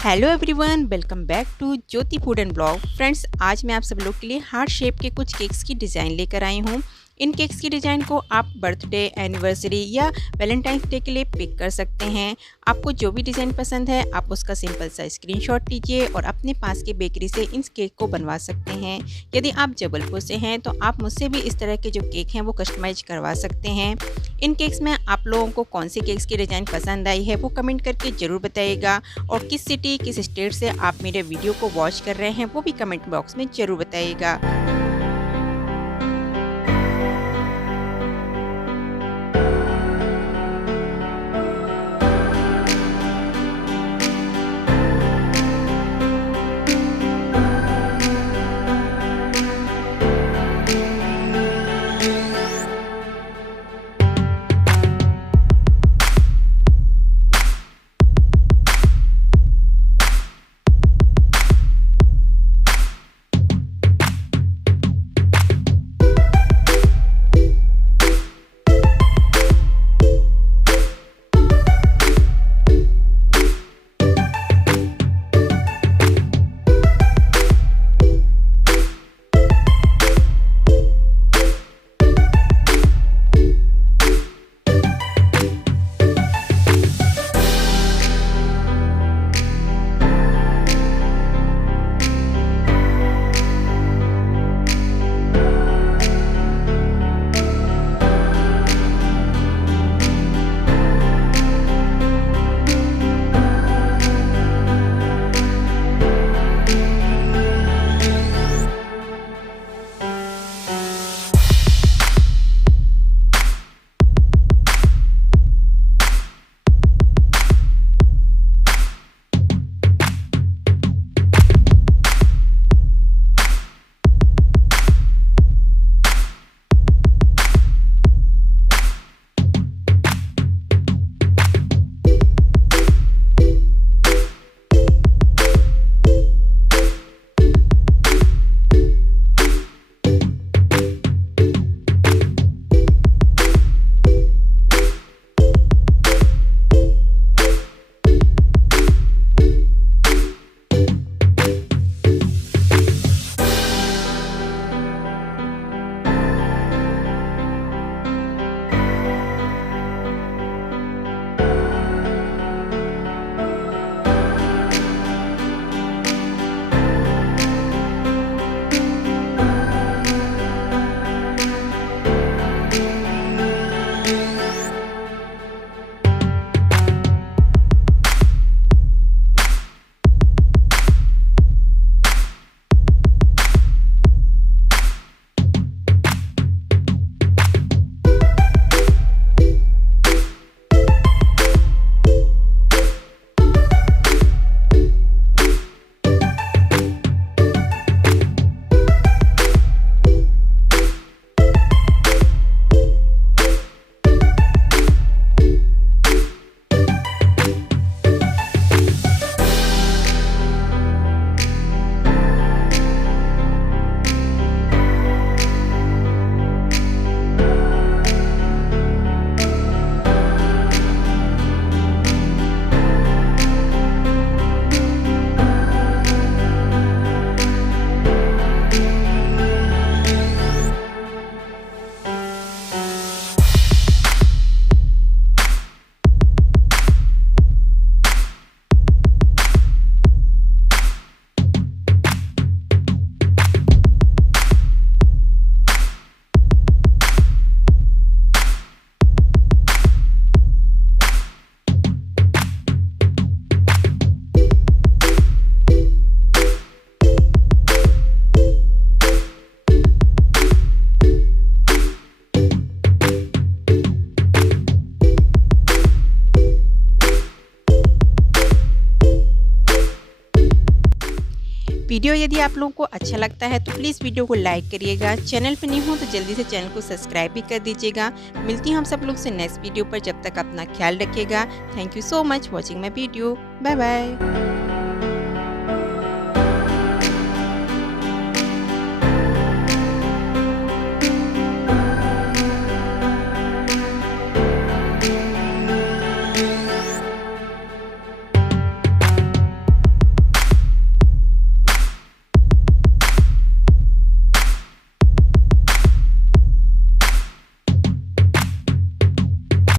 Hello everyone, welcome back to Jyoti food and blog. Friends, आज मैं आप सब लोग के लिए हार्ट शेप के कुछ केक्स की डिज़ाइन लेकर आई हूँ। इन केक्स की डिज़ाइन को आप बर्थडे, एनिवर्सरी या वैलेंटाइंस डे के लिए पिक कर सकते हैं। आपको जो भी डिज़ाइन पसंद है आप उसका सिंपल सा स्क्रीनशॉट लीजिए और अपने पास के बेकरी से इन केक को बनवा सकते हैं। यदि आप जबलपुर से हैं तो आप मुझसे भी इस तरह के जो केक हैं वो कस्टमाइज करवा सकते हैं। इन केक्स में आप लोगों को कौन सी केक्स की डिज़ाइन पसंद आई है वो कमेंट करके ज़रूर बताइएगा, और किस सिटी, किस स्टेट से आप मेरे वीडियो को वॉच कर रहे हैं वो भी कमेंट बॉक्स में ज़रूर बताइएगा। वीडियो यदि आप लोगों को अच्छा लगता है तो प्लीज़ वीडियो को लाइक करिएगा। चैनल पर नहीं हो तो जल्दी से चैनल को सब्सक्राइब भी कर दीजिएगा। मिलती हूँ हम सब लोग से नेक्स्ट वीडियो पर। जब तक अपना ख्याल रखिएगा। Thank you so much watching my video. Bye bye.